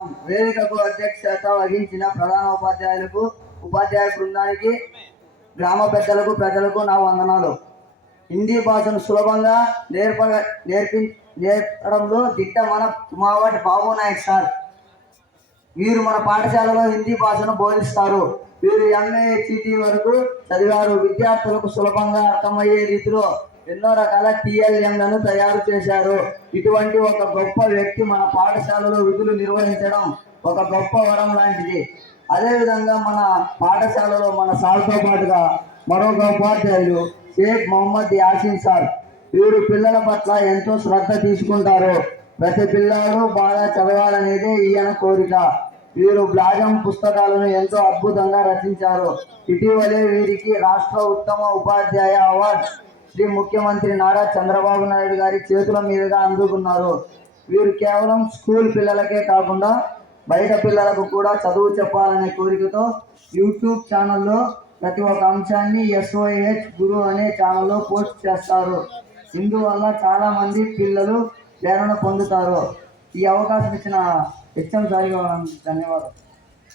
వేదికకు అధ్యక్షత వహించిన ప్రధాన ఉపాధ్యాయులకు, ఉపాధ్యాయ బృందానికి, గ్రామ పెద్దలకు, ప్రజలకు నా వందనాలు. హిందీ భాషను సులభంగా నేర్పడంలో దిట్ట మన తుమావట్ బాబు నాయక్ సార్. వీరు మన పాఠశాలలో హిందీ భాషను బోధిస్తారు. వీరు MA HET వరకు చదివారు. విద్యార్థులకు సులభంగా అర్థమయ్యే రీతిలో ఎన్నో రకాల TLMలను తయారు చేశారు. ఇటువంటి ఒక గొప్ప వ్యక్తి మన పాఠశాలలో విధులు నిర్వహించడం ఒక గొప్ప వరం లాంటిది. అదేవిధంగా మన పాఠశాలలో మన సార్తో పాటుగా మరొక ఉపాధ్యాయులు షేక్ మొహమ్మద్ యాసిన్ సార్. వీరు పిల్లల పట్ల ఎంతో శ్రద్ధ తీసుకుంటారు. ప్రతి పిల్లాడు బాగా చదవాలనేదే ఈయన కోరిక. వీరు బ్లాజం పుస్తకాలను ఎంతో అద్భుతంగా రచించారు. ఇటీవలే వీరికి రాష్ట్ర ఉత్తమ ఉపాధ్యాయ అవార్డు శ్రీ ముఖ్యమంత్రి నారా చంద్రబాబు నాయుడు గారి చేతుల మీదుగా అందుకున్నారు. వీరు కేవలం స్కూల్ పిల్లలకే కాకుండా బయట పిల్లలకు కూడా చదువు చెప్పాలనే కోరికతో యూట్యూబ్ ఛానల్లో ప్రతి ఒక్క అంశాన్ని SOH గురు అనే ఛానల్లో పోస్ట్ చేస్తారు. ఇందువల్ల చాలా మంది పిల్లలు ప్రేరణ పొందుతారు. ఈ అవకాశం ఇచ్చిన HM సార్ ధన్యవాదాలు.